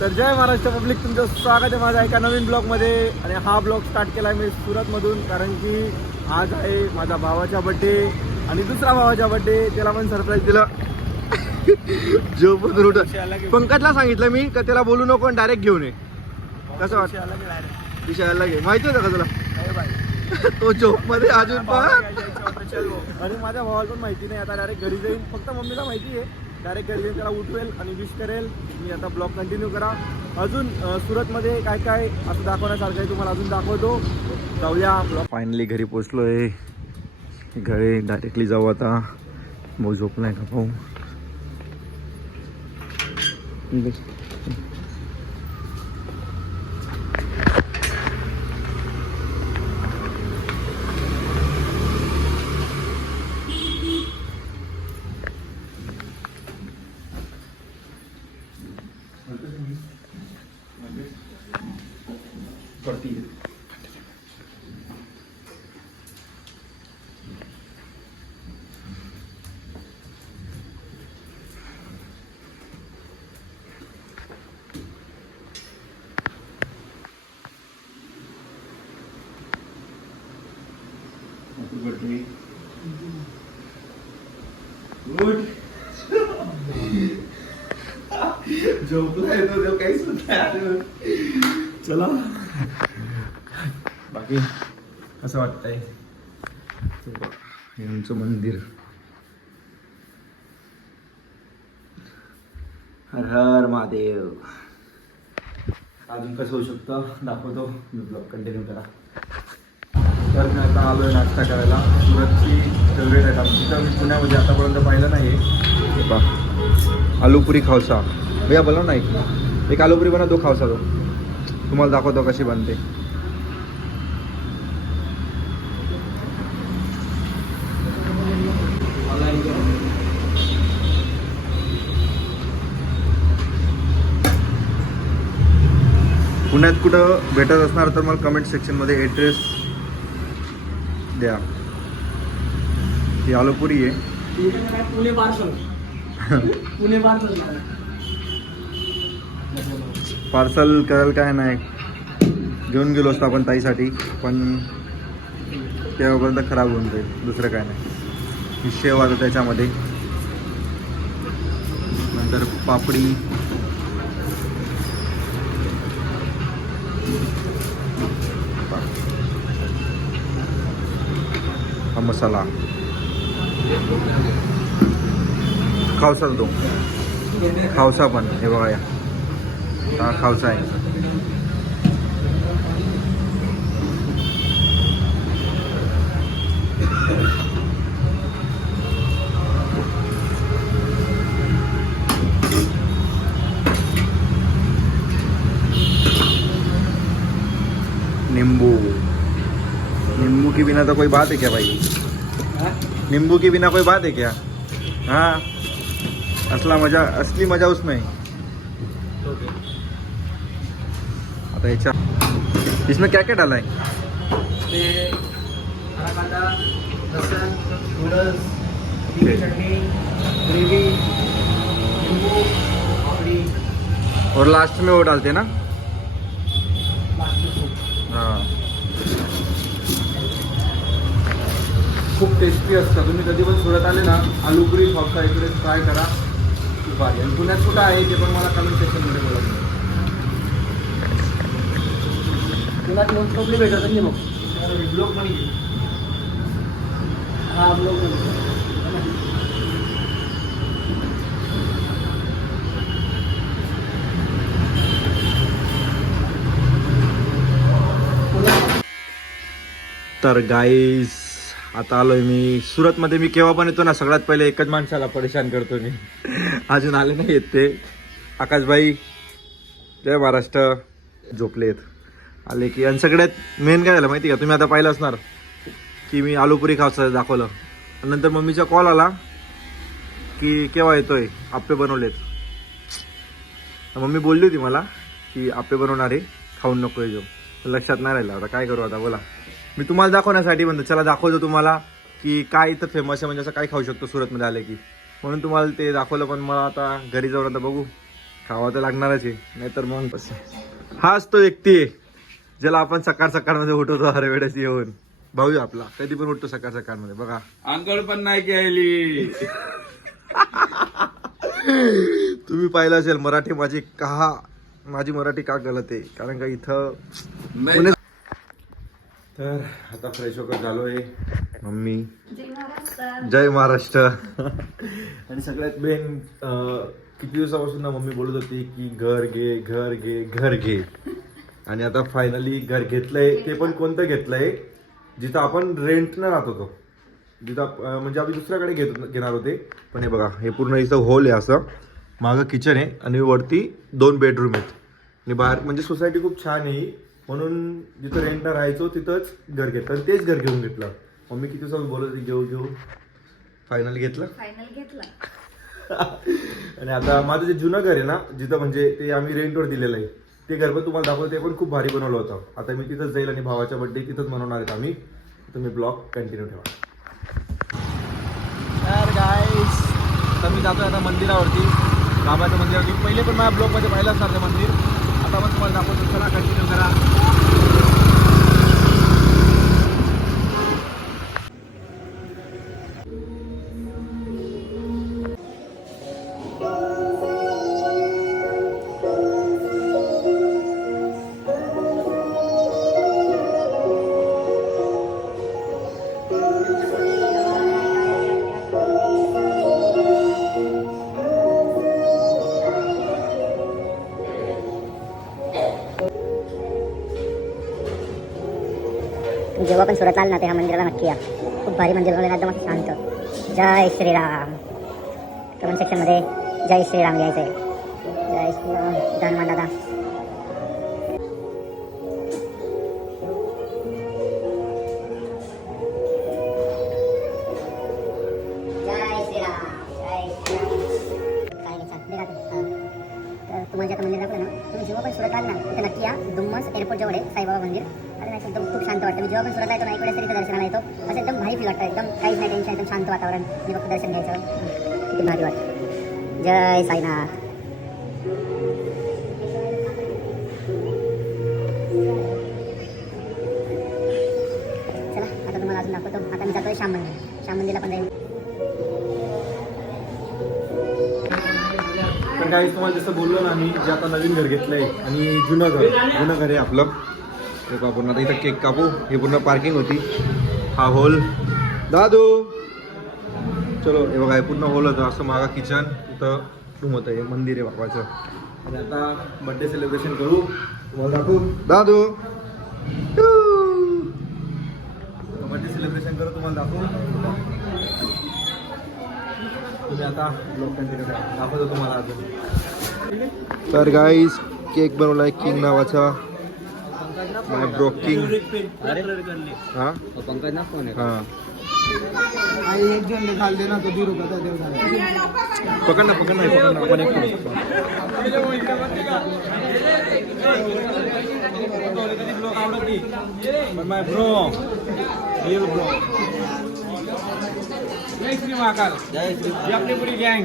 तर जय महाराष्ट्र पब्लिक, तुमचं स्वागत आहे माझ्या एका नवीन ब्लॉगमध्ये. आणि हा ब्लॉग स्टार्ट केला आहे मी सुरतमधून, कारण की आज आहे माझ्या भावाचा बड्डे आणि दुसरा भावाचा बड्डे. त्याला पण सरप्राईज दिलं. जो पण उठ पंकजला सांगितलं मी का त्याला बोलू नको, डायरेक्ट घेऊन ये. कसं वाटतं विषय अलग आहे, माहिती होतं का तुला? तो झोप मध्ये अजून पण आणि माझ्या भावाला पण माहिती नाही. आता डायरेक्ट घरी जाईल, फक्त मम्मीला माहिती आहे. डायरेक्ट घरी जाईल, त्याला उठवेल आणि विश करेल. मी आता ब्लॉग कंटिन्यू करा. अजून सुरतमध्ये काय काय असं दाखवण्यासारखं आहे तुम्हाला अजून दाखवतो. जाऊया ब्लॉग. फायनली घरी पोचलोय. घरी डायरेक्टली जाऊ आता. भाऊ झोपलाय का भाऊ? Birthday good. झोपलाय तो काही सुद्धा. चला बाकी कसं वाटतंय? यांचं मंदिर. हर हर महादेव. अजून कसं होऊ शकतं दाखवतो. ब्लॉग कंटिन्यू करा. तर मी आता आलो आहे नाश्ता करायला. सुरतची फेवरेट आहे आमची. तर मी पुण्यामध्ये आतापर्यंत पाहिलं नाही. बा आलूपुरी खावसा भैया बोला ना, एक आलूपुरी बनवा, दो खावसा दो. तुम्हाला दाखवतो कशी बनते. पुण्यात कुठं भेटत असणार तर मला कमेंट सेक्शनमध्ये ॲड्रेस द्या. ही आलूपुरी आहे. Pune parcel. Pune parcel parcel करायला काय नाही, घेऊन गेलो असतो आपण ताईसाठी, पण तेव्हापर्यंत खराब होऊन जाईल. दुसरं काय नाही. ही शेव आता त्याच्यामध्ये, नंतर पापडी, हा मसाला, खावसा दो. खावसा पण हे बघा, या हा खावसा आहे. नींबू. नींबू के बिना तो कोई बात है क्या भाई? नींबू के बिना कोई बात है क्या? हाँ, असली मजा उसमें है. आता याच्या इसमें क्या क्या डाला है? हरा कांदा, लहसुन, नूडल्स, चटनी, ग्रेवी, नींबू, पापड़ी और लास्ट में वो डालते हैं ना? हाँ, खूप टेस्टी असतं. तुम्ही कधी पण सुरत आले ना, आलूपुरी खावसा इकडे ट्राय करा. खूप भारी. आणि पुण्यात कुठं आहे ते पण मला कमेंट सेक्शनमध्ये बोला. पुण्यात मोस्ट ऑफली भेटत नाही मग. ब्लॉग पण हा ब्लॉग तर गाईज आता आलोय मी सुरतमध्ये. मी केव्हा पण येतो ना, सगळ्यात पहिले एकच माणसाला परेशान करतो मी. अजून आले नाही येत ते. आकाशभाई जय महाराष्ट्र झोपलेत. आले की, आणि सगळ्यात मेन काय झालं माहिती का, तुम्ही आता पाहिलं असणार की मी आलूपुरी खावसा दाखवलं. नंतर मम्मीचा कॉल आला की केव्हा येतोय, आप्पे बनवलेत. मम्मी बोलली होती मला की आप्पे बनवणार आहे, खाऊन नको येतो. लक्षात नाही राहिलं. आता काय करू आता बोला. मी तुम्हाला दाखवण्यासाठी म्हणतो, चला दाखवतो तुम्हाला की काय इथं फेमस आहे, म्हणजे असं काय खाऊ शकतो सुरतमध्ये आले की. म्हणून तुम्हाला ते दाखवलं. पण मला आता घरी जाऊन आता बघू खावा तर लागणारच आहे, नाहीतर मग हाच तो व्यक्ती आहे ज्याला आपण सकाळ सकाळ मध्ये उठवतो हर वेळेस येऊन. भाऊ आपला कधी पण उठतो सकाळ सकाळ मध्ये बघा. अंकल पण नाही केली. तुम्ही पाहिलं असेल मराठी माझी मराठी का गलत आहे, कारण का इथं पुणे. तर आता फ्रेश वगैरे झालोय. मम्मी जय महाराष्ट्र. आणि सगळ्यात मेन किती दिवसापासून ना मम्मी बोलत होती की घर घे घर घे घर घे, आणि आता फायनली घर घेतलंय. ते पण कोणतं घेतलंय, जिथं आपण रेंटनं राहत होतो, जिथं म्हणजे आम्ही दुसऱ्याकडे घेणार होते. पण हे बघा, हे पूर्ण इथं होल आहे, असं मागं किचन आहे आणि वरती 2 बेडरूम आहेत. आणि बाहेर म्हणजे सोसायटी खूप छान आहे, म्हणून जिथं रेंटनं राहायचो तिथंच घर घेतलं आणि तेच घर घेऊन घेतलं. मम्मी किती दिवसापासून बोलत होती घेऊ फायनल घेतलं. आणि आता माझं जे जुनं घर आहे ना, जिथं म्हणजे ते आम्ही रेंटवर दिलेलं आहे, ते घर पण तुम्हाला दाखवलं. ते पण खूप भारी बनवलं होतं. आता मी तिथंच जाईल आणि भावाच्या बड्डे तिथंच मनवणार आहेत आम्ही. तुम्ही ब्लॉग कंटिन्यू ठेवा. तर गाईस आता मी जातोय आता मंदिरावरती, बाबाच्या मंदिरावरती. पहिले पण माझ्या ब्लॉगमध्ये पाहिलं असणार ते मंदिर, आता पण तुम्हाला दाखवतो. चला कंटिन्यू करा. जेव्हा पण सुरत आल ना ते ह्या मंदिराला नक्की या. खूप भारी मंदिर बनवलं, एकदम शांत. जय श्रीराम. कमेंट सेक्शनमध्ये जय श्रीराम लिहायचं आहे. जय श्रीराम. धन्यवाद दादा. जय श्रीराम. जय श्रीराम. काय नाही, चाल तर तुम्हाला ज्या मंदिर दाखवलं ना, तुम्ही जेव्हा पण सुरत आल ना तिथे नक्की या. दुम्मस एअरपोर्ट जवळ आहे साईबाबा मंदिर. एकदम खूप शांत वाटतं. मी जेव्हा पण सुरत येतो ना, एक वेळेस तरी दर्शनाला येतो. असं एकदम भारी फील वाटतं. एकदम काहीच नाही टेन्शन, एकदम शांत वातावरण. मी फक्त दर्शन घ्यायचं, किती भारी वाटतं. जय साईनाथ. चला आता तुम्हाला अजून दाखवतो. आता मी जातोय श्याम मंदिरला पण जाईल. तर काही तुम्हाला जसं बोललो ना मी, जे आता नवीन घर घेतलंय आणि जुनं घर आहे आपलं. हे पूर्ण आता इथं केक कापू. हे पूर्ण पार्किंग होती. हा होल दादू चलो. हे बघा, हे पूर्ण होल होतं. असं मागा किचन, इथं रूम होतं. हे मंदिर आहे बाबाचं. आणि आता बर्थडे सेलिब्रेशन करू. तुम्हाला दाखवू दादू. बर्थडे सेलिब्रेशन करू, तुम्हाला दाखवू. तुम्ही आता ब्लॉग कंटिन्यू करा, दाखवतो तुम्हाला अजून. तर गाईज केक बनवलाय किंग नावाचा. माय ब्रो किंग. हाँ पंकज ना फोन है. हाँ एक जन निकाल देना तो 2 रुपये का देना. पकड़ना अपन एक करू शकतो. माय ब्रो रियल ब्रो. जय श्री महाकाल. जय श्री ये अपनी पूरी गैंग.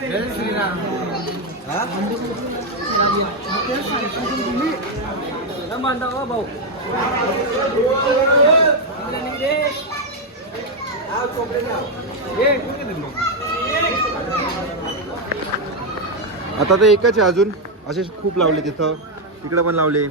जय श्री राम. भाऊ आता तर एकच आहे, अजून असे खूप लावले. तिथं तिकडे पण लावले.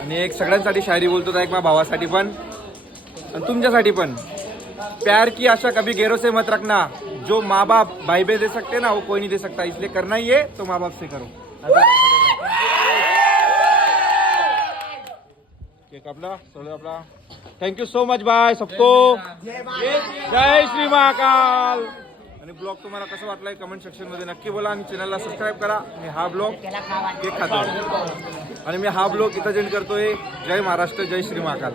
आणि एक सगळ्यांसाठी शायरी बोलतो था, एक माझ्या भावासाठी पण आणि तुमच्यासाठी पण. प्यार की आशा कभी गैरों से मत रखना, जो माँ बाप भाई बहन दे सकते ना वो कोई नहीं दे सकता, इसलिए करना ही है तो माँ बाप से करो. केक आपला सोडू आपला. थँक्यू सो मच बाय सबको. जय श्री महाकाल. आणि ब्लॉग तुम्हाला कसं वाटलाय कमेंट सेक्शन मध्ये नक्की बोला आणि चॅनलला सबस्क्राईब करा. मी हा ब्लॉग केक खातो आणि मी हा ब्लॉग इथं एंड करतोय. जय महाराष्ट्र, जय श्री महाकाल.